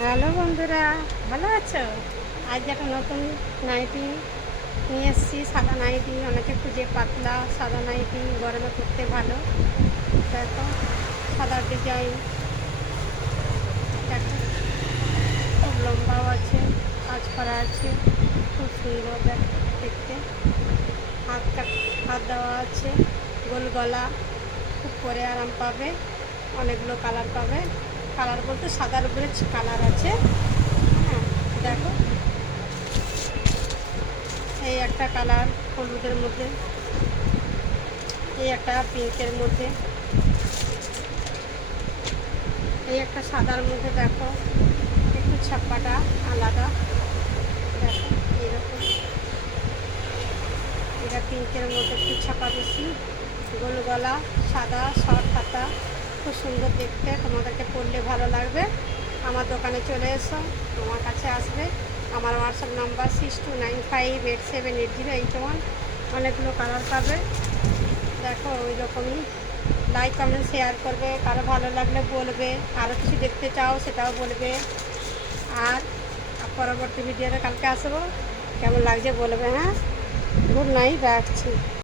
Hello বন্ধুরা, ভালো আছো? আজ একটা নতুন নাইটি নিয়ে এসেছি। সাদা নাইটি, অনেকে খুঁজে পাতলা সাদা নাইটি গরমে পরতে ভালো। দেখো, সাদা ডিজাইন, দেখো খুব লম্বাও আছে, কাজ করা আছে, খুব সুন্দর দেখতে। হাত দেওয়া আছে, গোল গলা, খুব পরে আরাম পাবে। অনেকগুলো কালার পাবে। কালার বলতে সাদার উপরে কালার আছে। হ্যাঁ, দেখো এই একটা কালার হলুদের মধ্যে, এই একটা পিঙ্কের মধ্যে, এই একটা সাদার মধ্যে। দেখো একটু ছাপ্পাটা আলাদা, দেখো এইরকম। এটা পিঙ্কের মধ্যে একটু ছাপা বেশি, গোল গলা, সাদা শর্ট হাতা, খুব সুন্দর দেখতে। তোমাদেরকে পরলে ভালো লাগবে। আমার দোকানে চলে এসো, আমার কাছে আসবে। আমার হোয়াটসঅ্যাপ নাম্বার 6295878081। অনেকগুলো কালার পাবে। দেখো ওই রকমই। লাইক কমেন্ট শেয়ার করবে, কারো ভালো লাগলে বলবে, আরও কিছু দেখতে চাও সেটাও বলবে। আর পরবর্তী ভিডিওতে কালকে আসবো, কেমন লাগছে বলবে। হ্যাঁ, গুড নাইট, রাখছি।